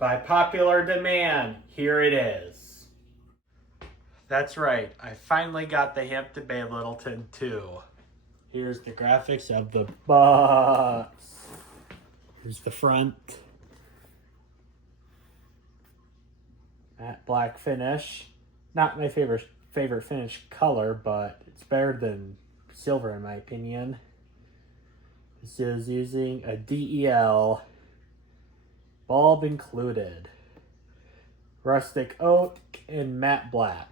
By popular demand, here it is. That's right, I finally got the Hampton Bay Littleton 2. Here's the graphics of the box. Here's the front. Matte black finish. Not my favorite finish color, but it's better than silver in my opinion. This is using a DEL, bulb included, rustic oak and matte black.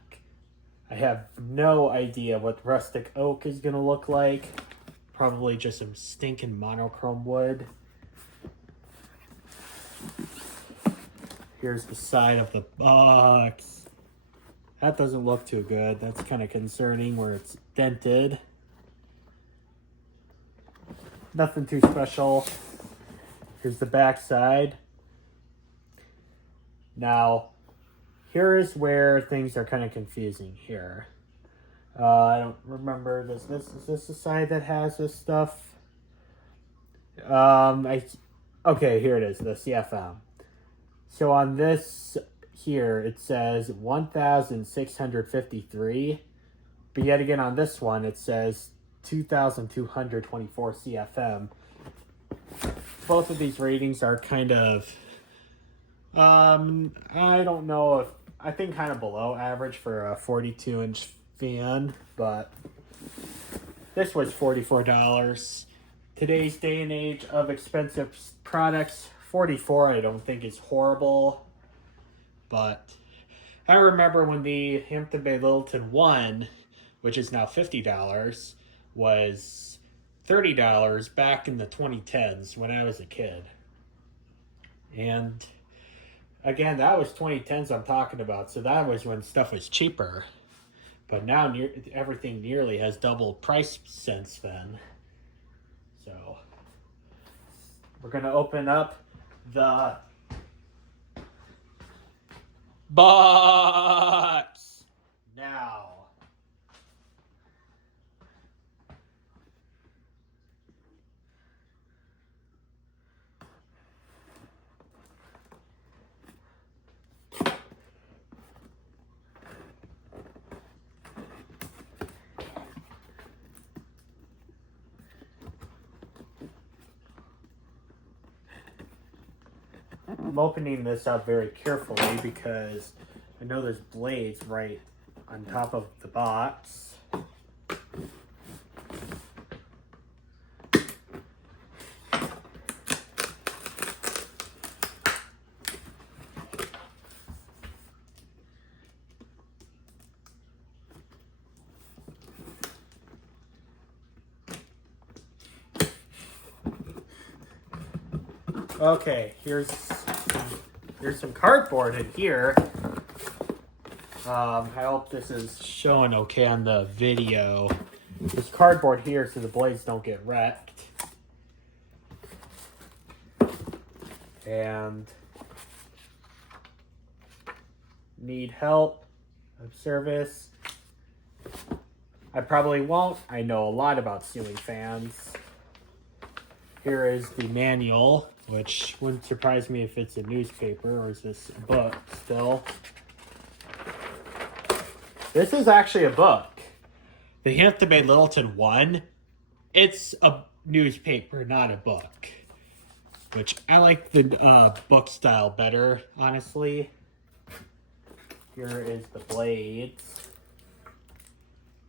I have no idea what rustic oak is gonna look like. Probably just some stinking monochrome wood. Here's the side of the box. That doesn't look too good. That's kind of concerning where it's dented. Nothing too special. Here's the back side. Now, here is where things are kind of confusing here. I don't remember this. Is this the side that has this stuff? Okay, here it is, the CFM. So on this here, it says 1,653. But yet again on this one, it says 2,224 CFM. Both of these ratings are kind of, I don't know if, I think kind of below average for a 42-inch fan, but this was $44. Today's day and age of expensive products, $44 I don't think is horrible, but I remember when the Hampton Bay Littleton 1, which is now $50, was $30 back in the 2010s when I was a kid. And again, that was 2010s I'm talking about, so that was when stuff was cheaper. But now everything nearly has doubled price since then. So we're going to open up the box now. I'm opening this up very carefully because I know there's blades right on top of the box. Okay, here's some cardboard in here. I hope this is showing okay on the video. There's cardboard here so the blades don't get wrecked. And need help of service. I probably won't. I know a lot about ceiling fans. Here is the manual, which wouldn't surprise me if it's a newspaper, or is this a book still? This is actually a book. The Hampton Bay Littleton 1, it's a newspaper, not a book. Which I like the book style better, honestly. Here is the blades.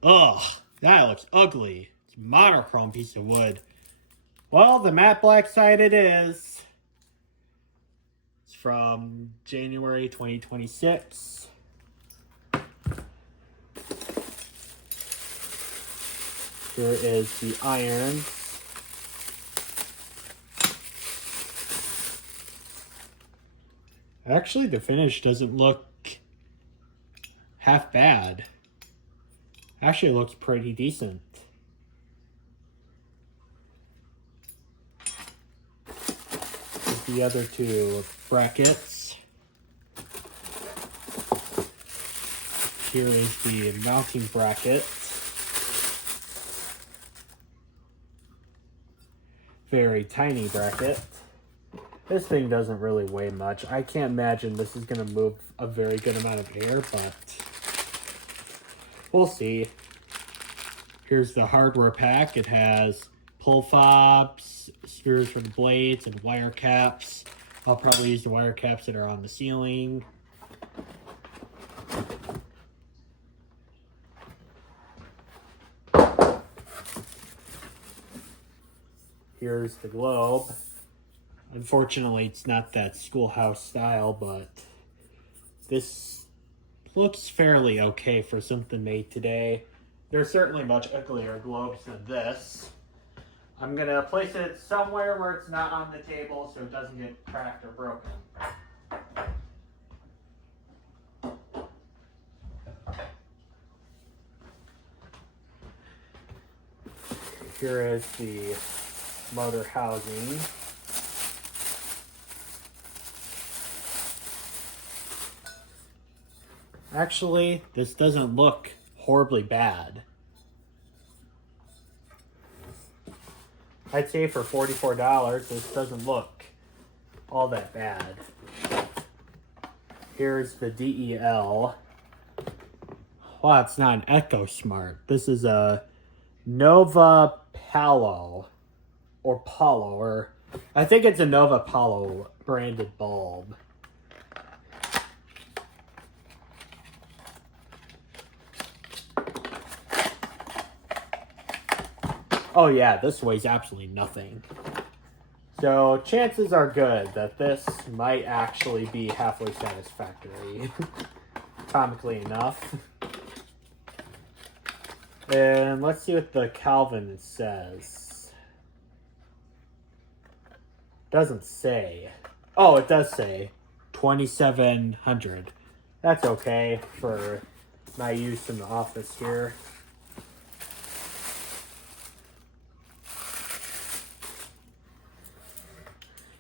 Ugh, that looks ugly. It's a monochrome piece of wood. Well, the matte black side it is. It's from January 2026. Here is the iron. Actually, the finish doesn't look half bad. Actually, it looks pretty decent. The other two brackets. Here is the mounting bracket. Very tiny bracket. This thing doesn't really weigh much. I can't imagine this is going to move a very good amount of air, but we'll see. Here's the hardware pack. It has pull fobs, screws for the blades, and wire caps. I'll probably use the wire caps that are on the ceiling. Here's the globe. Unfortunately, it's not that schoolhouse style, but this looks fairly okay for something made today. There's certainly much uglier globes than this. I'm going to place it somewhere where it's not on the table so it doesn't get cracked or broken. Here is the motor housing. Actually, this doesn't look horribly bad. I'd say for $44, this doesn't look all that bad. Here's the DEL. Wow, it's not an Echo Smart. This is a Nova Palo, or I think it's a Nova Palo branded bulb. Oh yeah, this weighs absolutely nothing. So chances are good that this might actually be halfway satisfactory, comically enough. And let's see what the Kelvin says. Doesn't say. Oh, it does say 2700. That's okay for my use in the office here.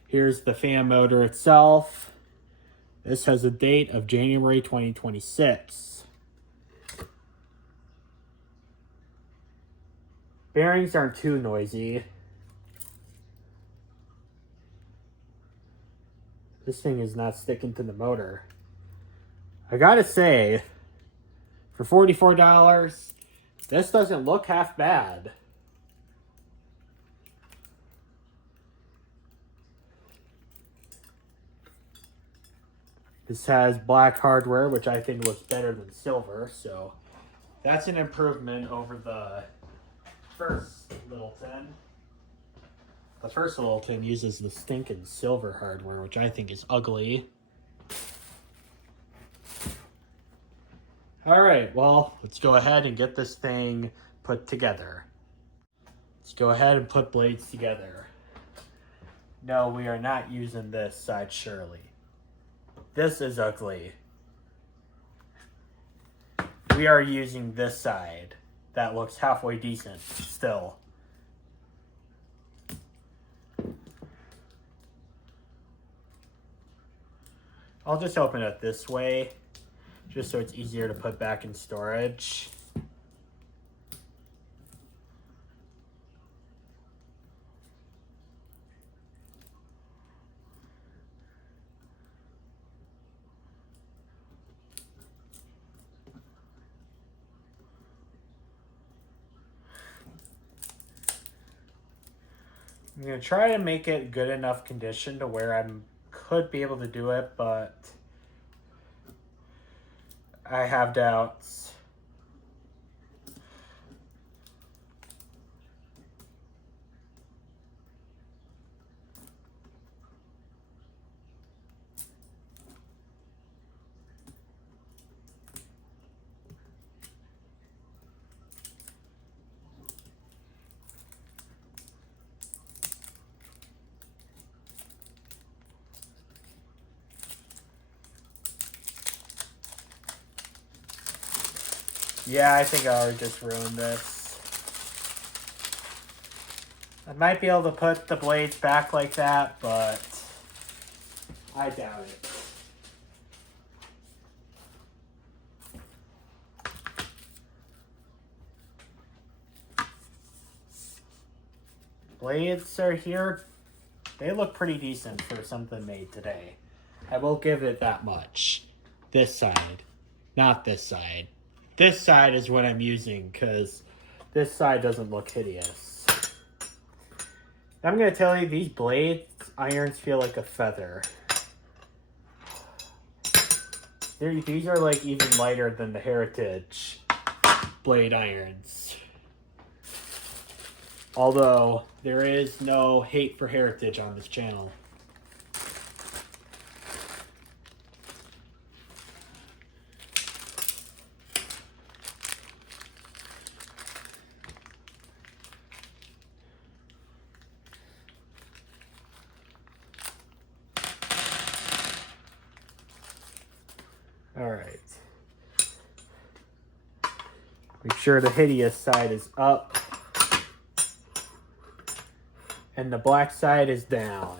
Here's the fan motor itself. This has a date of January 2026. Bearings aren't too noisy. This thing is not sticking to the motor. I gotta say, for $44, this doesn't look half bad. This has black hardware, which I think looks better than silver, so that's an improvement over the first Littleton. The first Littleton uses the stinking silver hardware, which I think is ugly. Alright, well, let's go ahead and get this thing put together. Let's go ahead and put blades together. No, we are not using this side, surely. This is ugly. We are using this side. That looks halfway decent still. I'll just open it this way, just so it's easier to put back in storage. I'm going to try to make it good enough condition to where I could be able to do it, but I have doubts. Yeah, I think I already just ruined this. I might be able to put the blades back like that, but I doubt it. Blades are here They look pretty decent for something made today. I will give it that much. This side, not this side. This side is what I'm using because this side doesn't look hideous. I'm going to tell you, these blades, irons feel like a feather. These are like even lighter than the Heritage blade irons. Although, there is no hate for Heritage on this channel. Alright. Make sure the hideous side is up. And the black side is down.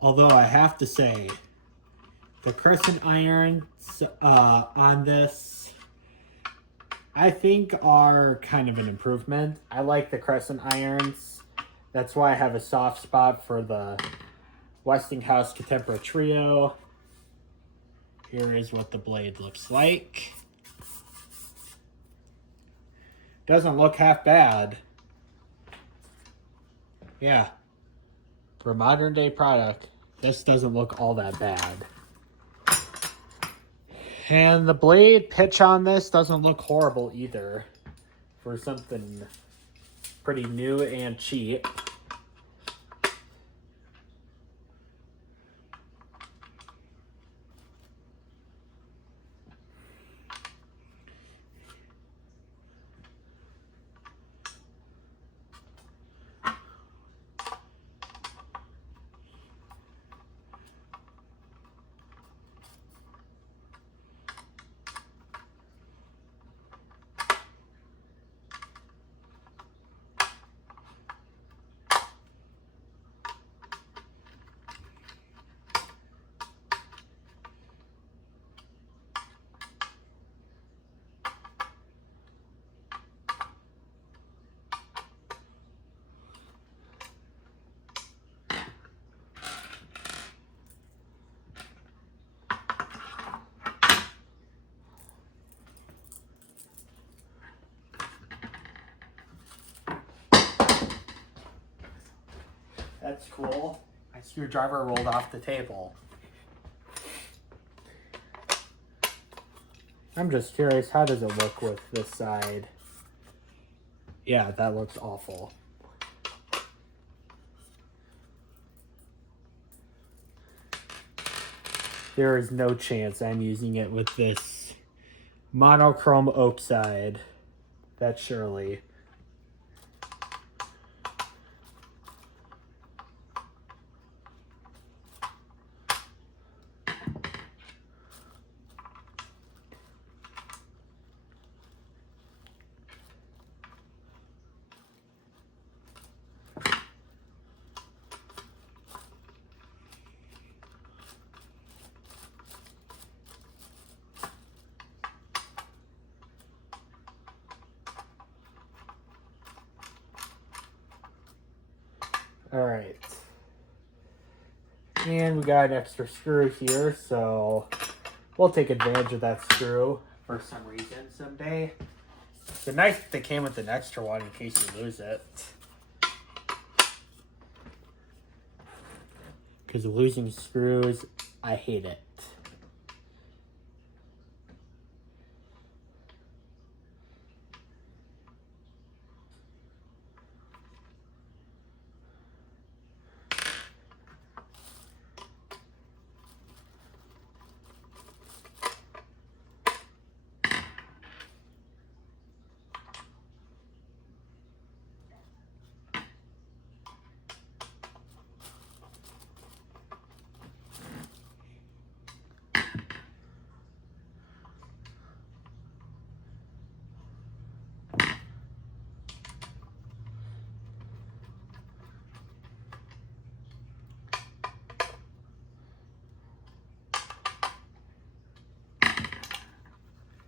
Although I have to say, the crescent irons on this, I think are kind of an improvement. I like the crescent irons. That's why I have a soft spot for the Westinghouse Contempora Trio. Here is what the blade looks like. Doesn't look half bad. Yeah. For a modern day product, this doesn't look all that bad. And the blade pitch on this doesn't look horrible either. For something pretty new and cheap. That's cool. My screwdriver rolled off the table. I'm just curious, how does it look with this side? Yeah, that looks awful. There is no chance I'm using it with this monochrome oak side. That's surely. All right. And we got an extra screw here, so we'll take advantage of that screw for some reason someday. It's nice that they came with an extra one in case you lose it. Because losing screws, I hate it.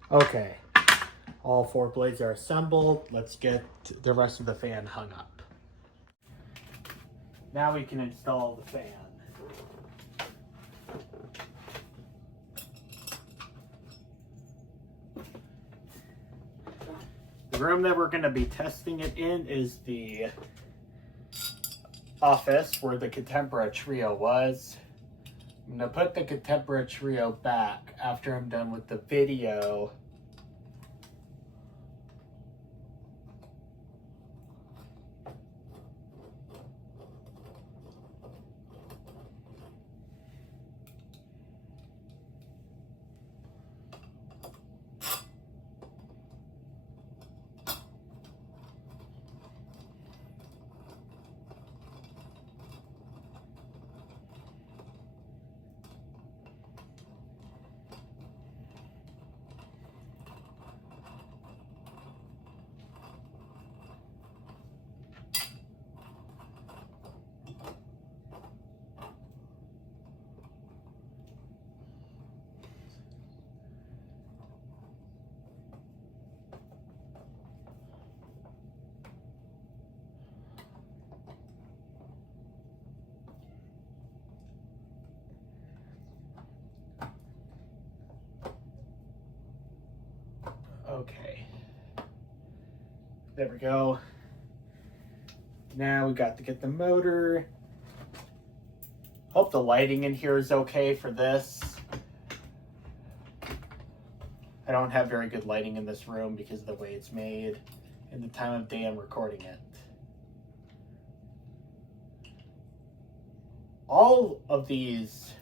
Okay, all 4 blades are assembled. Let's get the rest of the fan hung up. Now we can install the fan. The room that we're going to be testing it in is the office where the Contempora Trio was. I'm going to put the Contempora Trio back after I'm done with the video. Okay, there we go. Now we got to get the motor. Hope the lighting in here is okay for this. I don't have very good lighting in this room because of the way it's made and the time of day I'm recording it. All of these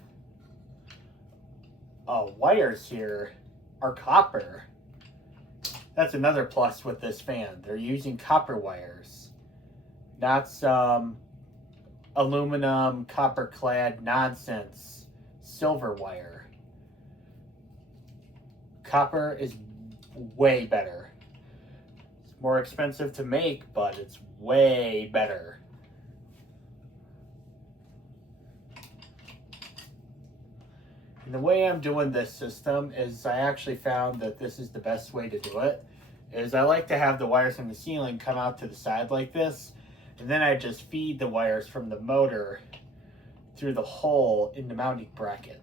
wires here are copper. That's another plus with this fan. They're using copper wires, not some aluminum copper clad nonsense silver wire. Copper is way better. It's more expensive to make, but it's way better. And the way I'm doing this system is I actually found that this is the best way to do it. Is I like to have the wires from the ceiling come out to the side like this, and then I just feed the wires from the motor through the hole in the mounting bracket.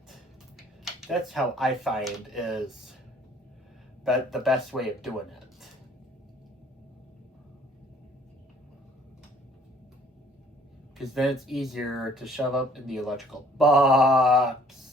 That's how I find is the best way of doing it. Because then it's easier to shove up in the electrical box.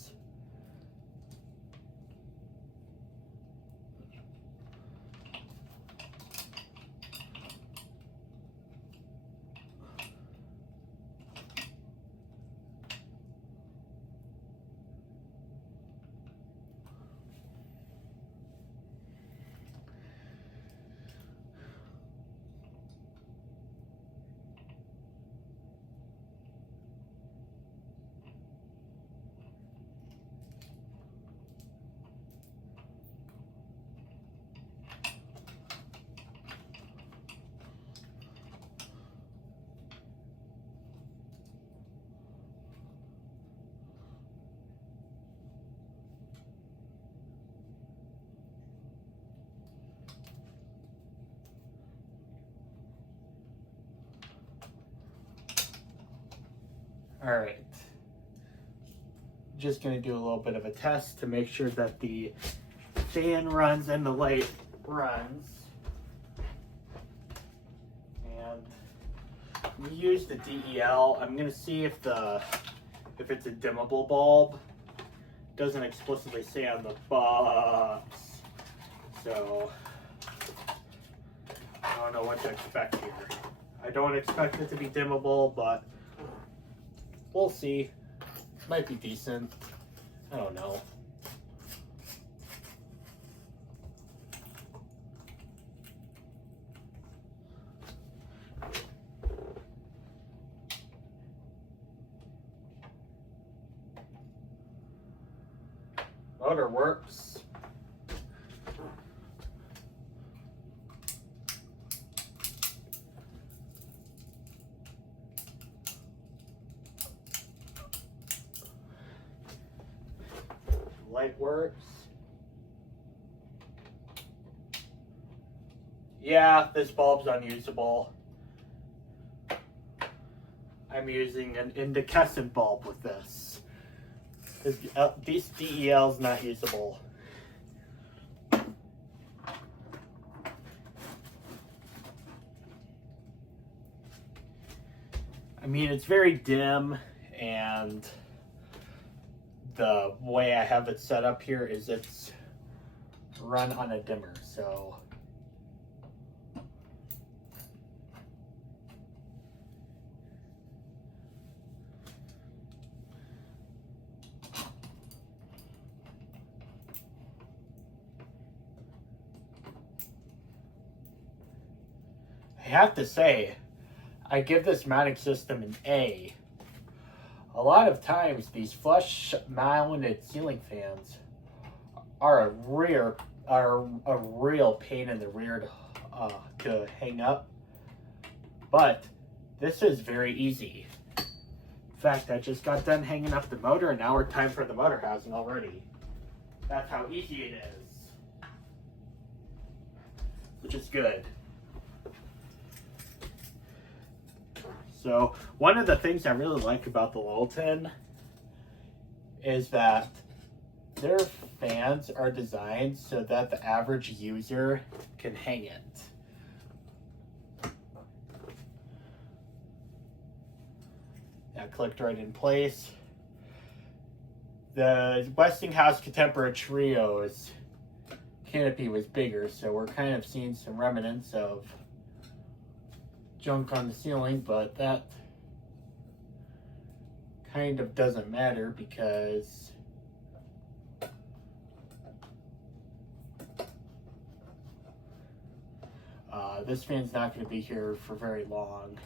All right, just gonna do a little bit of a test to make sure that the fan runs and the light runs. And we use the DEL. I'm gonna see if it's a dimmable bulb. It doesn't explicitly say on the box, so I don't know what to expect here. I don't expect it to be dimmable, but we'll see. Might be decent. I don't know. Motor works. Light works. Yeah, this bulb's unusable. I'm using an incandescent bulb with this. This DEL is not usable. I mean, it's very dim, and the way I have it set up here is it's run on a dimmer, so I have to say, I give this mounting system an A. A lot of times, these flush mounted ceiling fans are a real pain in the rear to hang up. But this is very easy. In fact, I just got done hanging up the motor, and now we're time for the motor housing already. That's how easy it is, which is good. So one of the things I really like about the Littleton is that their fans are designed so that the average user can hang it. That clicked right in place. The Westinghouse Contemporary Trio's canopy was bigger, so we're kind of seeing some remnants of junk on the ceiling, but that kind of doesn't matter because this fan's not going to be here for very long.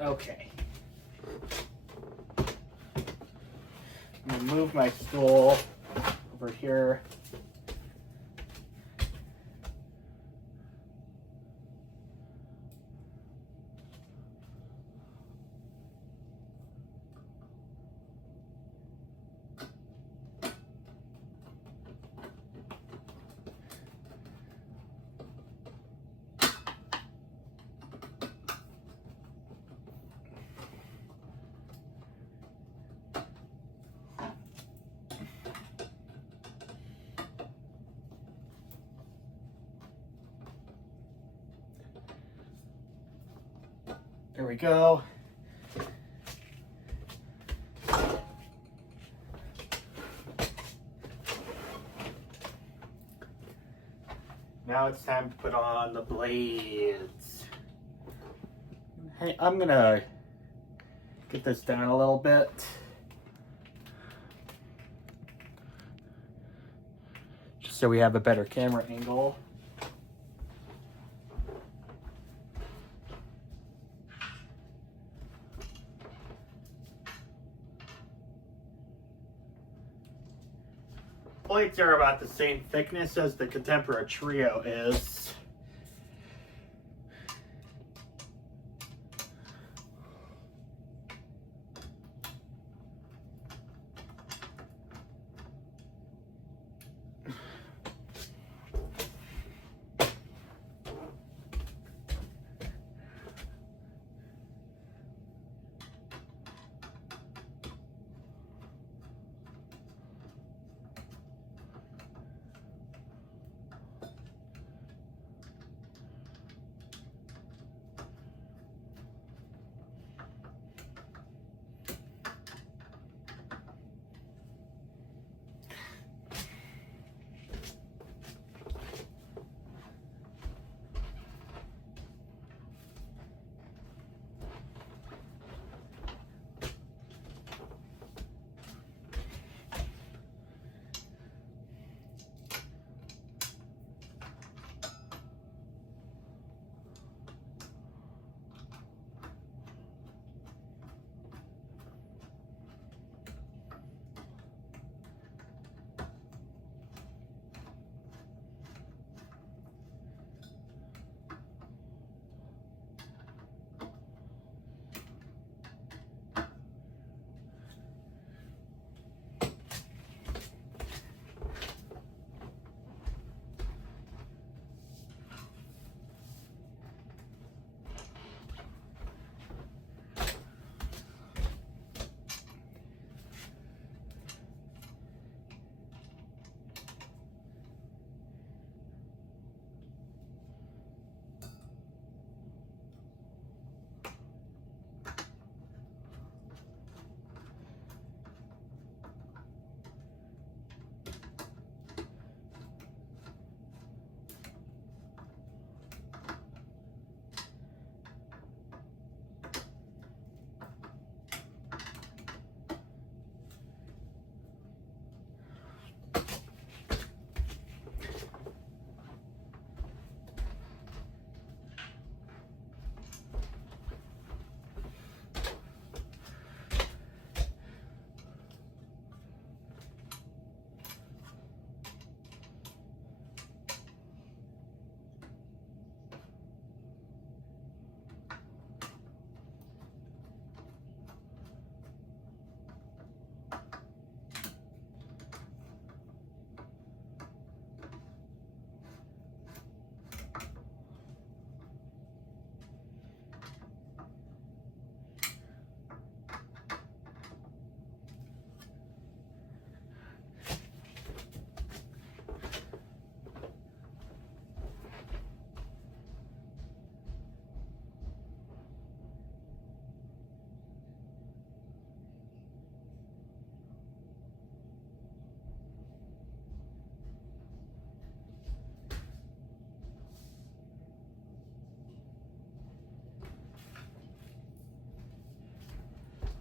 Okay. I'm going to move my stool over here. There we go. Now it's time to put on the blades. Hey, I'm gonna get this down a little bit. Just so we have a better camera angle. Blades are about the same thickness as the Contemporary Trio is.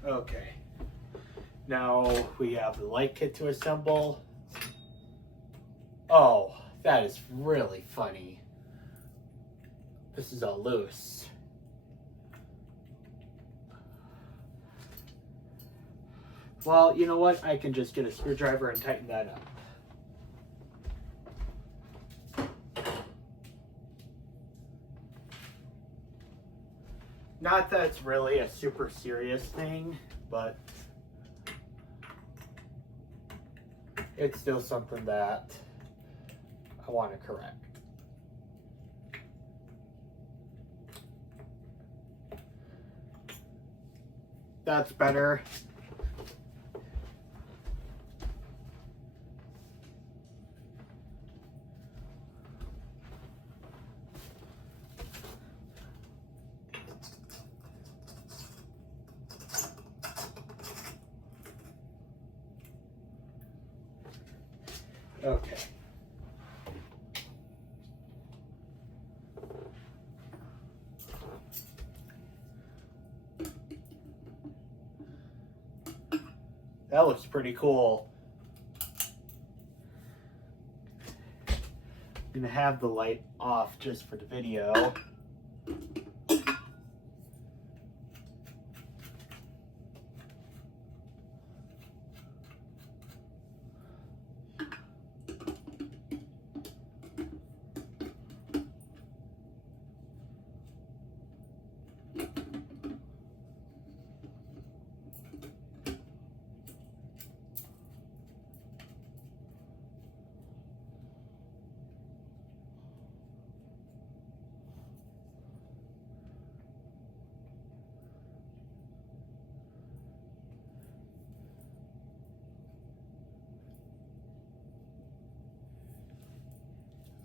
Okay. Now we have the light kit to assemble. Oh, that is really funny. This is all loose. Well, you know what? I can just get a screwdriver and tighten that up. Not that it's really a super serious thing, but it's still something that I want to correct. That's better. Okay. That looks pretty cool. I'm gonna have the light off just for the video.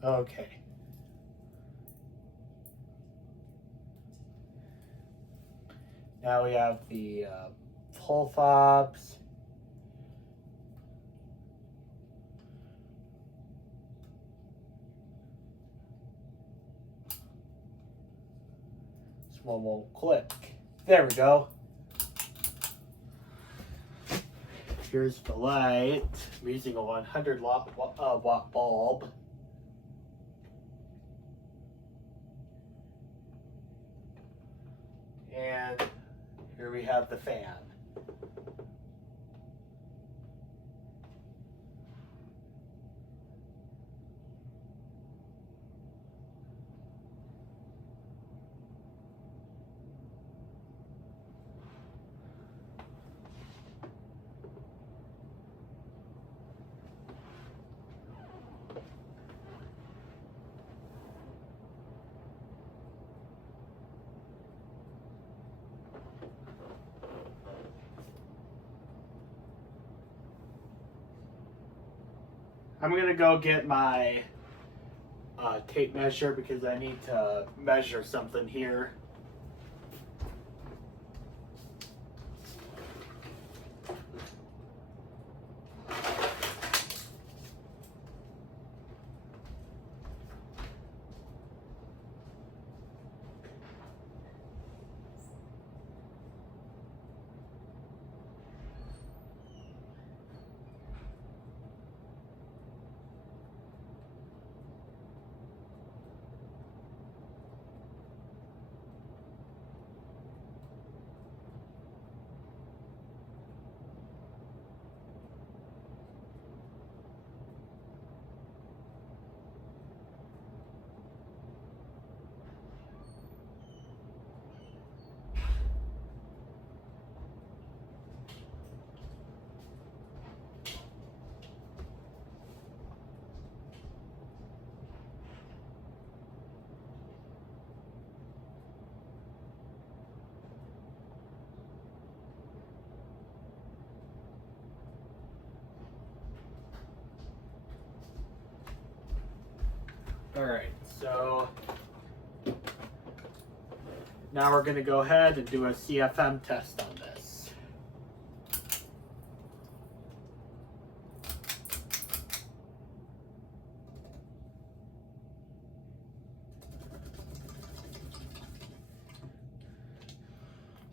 Okay. Now we have the pull fobs. This one won't click. There we go. Here's the light. I'm using a 100 watt bulb. And here we have the fan. I'm gonna go get my tape measure because I need to measure something here. All right, so now we're gonna go ahead and do a CFM test on this.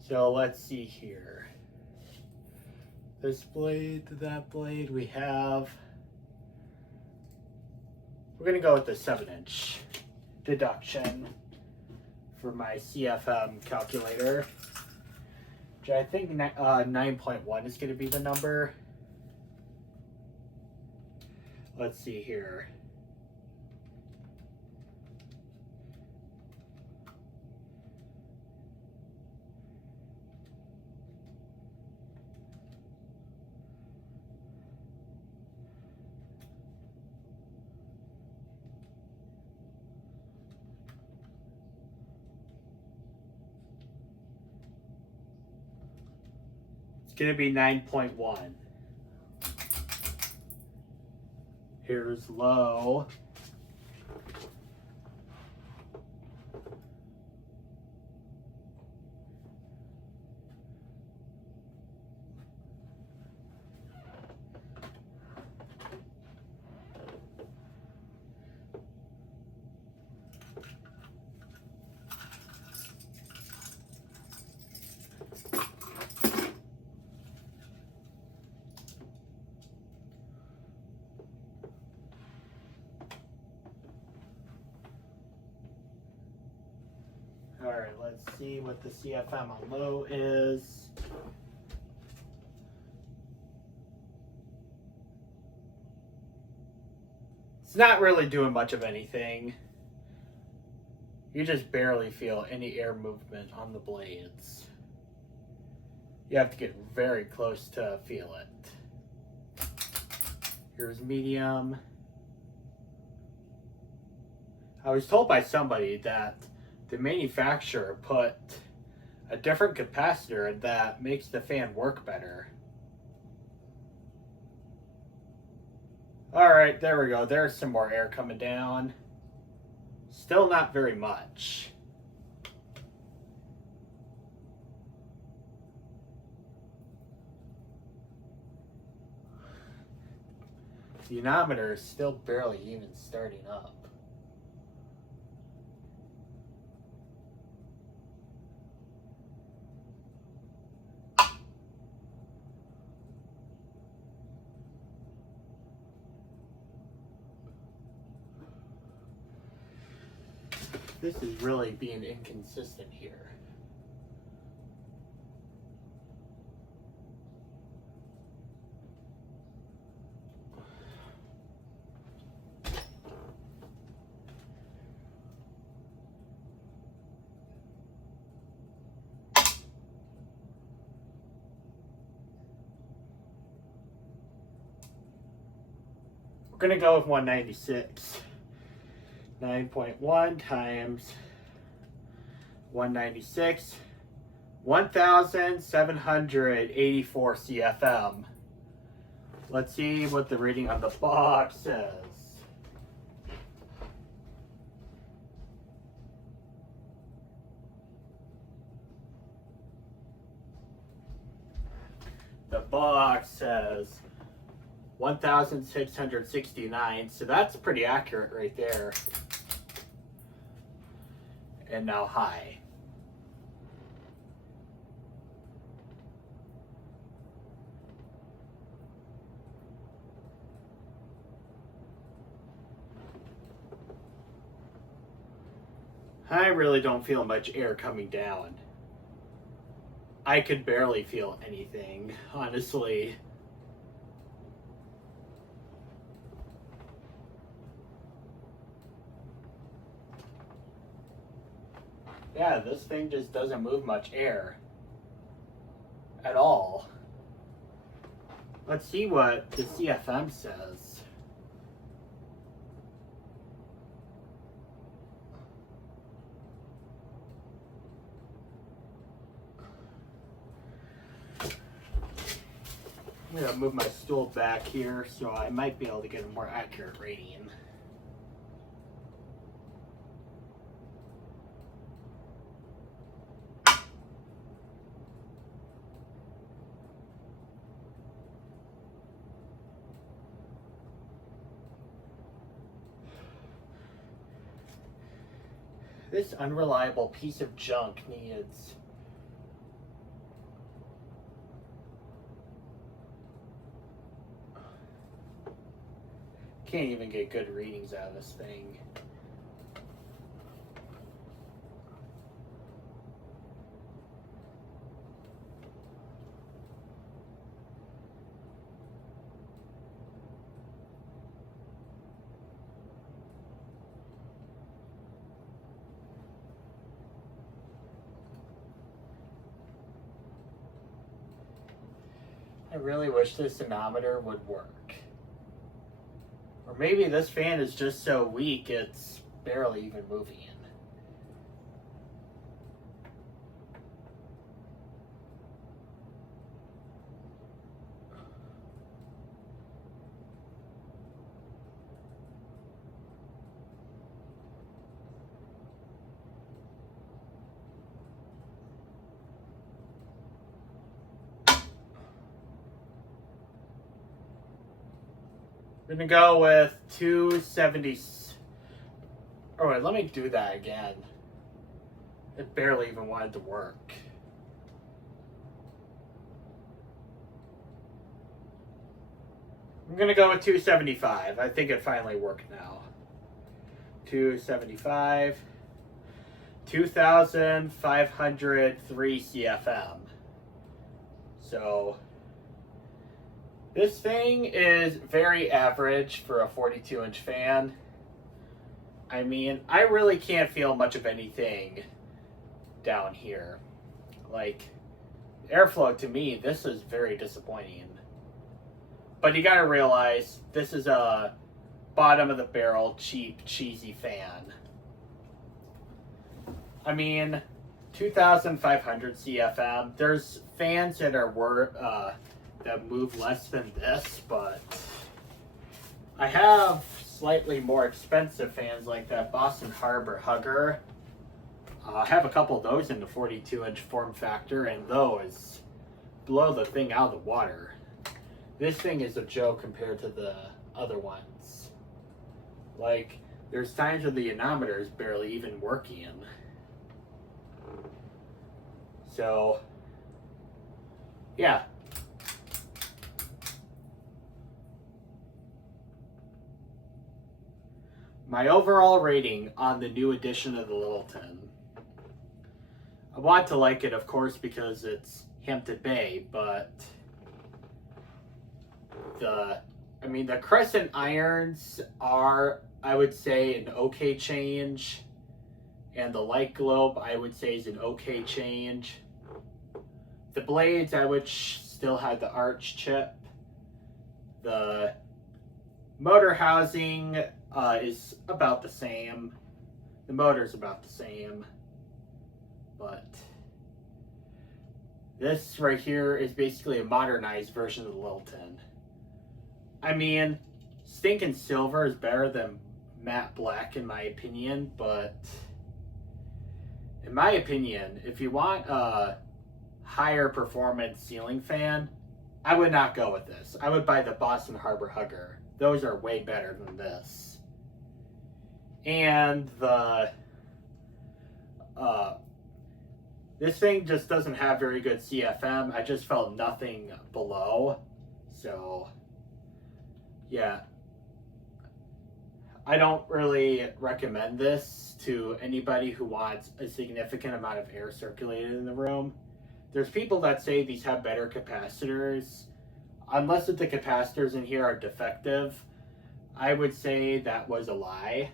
So let's see here. this blade to that blade, we're gonna go with the 7-inch deduction for my CFM calculator, which I think 9.1 is gonna be the number. Let's see here. It's gonna be 9.1. Here's low. All right, let's see what the CFM on low is. It's not really doing much of anything. You just barely feel any air movement on the blades. You have to get very close to feel it. Here's medium. I was told by somebody that the manufacturer put a different capacitor that makes the fan work better. All right, there we go. There's some more air coming down. Still not very much. The ionometer is still barely even starting up. This is really being inconsistent here. We're gonna go with 196. 9.1 times 196, 1,784 CFM. Let's see what the reading on the box says. The box says 1,669, so that's pretty accurate right there. And now high. I really don't feel much air coming down. I could barely feel anything, honestly. Yeah, this thing just doesn't move much air at all. Let's see what the CFM says. I'm gonna move my stool back here so I might be able to get a more accurate reading. This unreliable piece of junk needs Can't even get good readings out of this thing. I really wish this anemometer would work. Or maybe this fan is just so weak it's barely even moving. We're gonna go with 270. Oh wait, let me do that again. It barely even wanted to work. I'm gonna go with 275. I think it finally worked now. 275. 2,503 CFM. So this thing is very average for a 42-inch fan. I mean, I really can't feel much of anything down here. Like, airflow to me, this is very disappointing. But you gotta realize, this is a bottom of the barrel, cheap, cheesy fan. I mean, 2,500 CFM. There's fans that are that move less than this, but I have slightly more expensive fans like that Boston Harbor Hugger. I have a couple of those in the 42-inch form factor, and those blow the thing out of the water. This thing is a joke compared to the other ones. Like, there's times when the anemometer is barely even working. So, yeah. My overall rating on the new edition of the Littleton. I want to like it, of course, because it's Hampton Bay, but the crescent irons are, I would say, an okay change, and the light globe, I would say, is an okay change. The blades, I would still have the arch chip. The motor housing is about the same. The motor's about the same. But this right here is basically a modernized version of the Littleton. I mean, stinking silver is better than matte black in my opinion, but in my opinion, if you want a higher performance ceiling fan, I would not go with this. I would buy the Boston Harbor Hugger. Those are way better than this. And this thing just doesn't have very good CFM. I just felt nothing below. So, yeah. I don't really recommend this to anybody who wants a significant amount of air circulated in the room. There's people that say these have better capacitors. Unless the capacitors in here are defective, I would say that was a lie.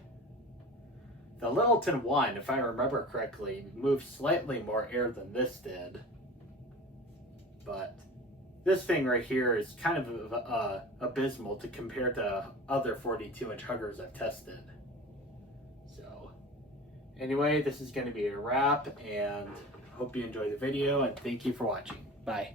The Littleton 1, if I remember correctly, moved slightly more air than this did. But this thing right here is kind of abysmal to compare to other 42-inch Huggers I've tested. So, anyway, this is going to be a wrap, and hope you enjoyed the video, and thank you for watching. Bye.